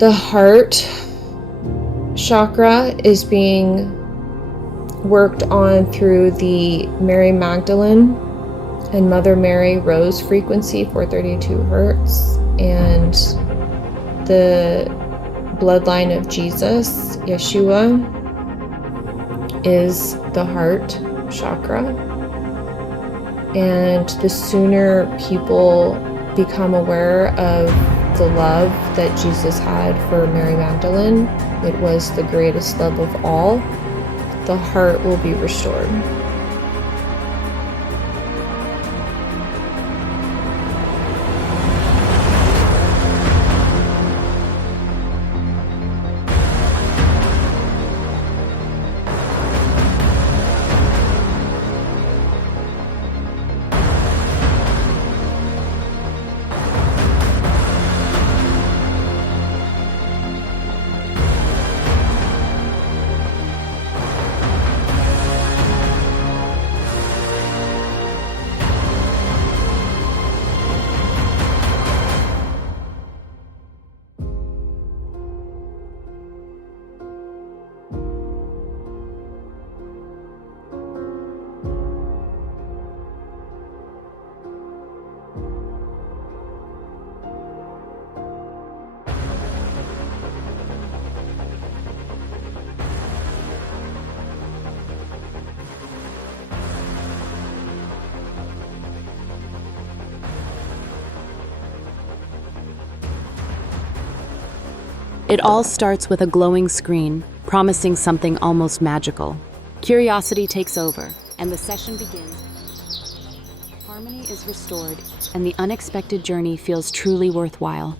The heart chakra is being worked on through the Mary Magdalene and Mother Mary Rose frequency, 432 hertz, and the bloodline of Jesus, Yeshua, is the heart chakra. And the sooner people become aware of the love that Jesus had for Mary Magdalene, it was the greatest love of all, the heart will be restored. It all starts with a glowing screen, promising something almost magical. Curiosity takes over, and the session begins. Harmony is restored, and the unexpected journey feels truly worthwhile.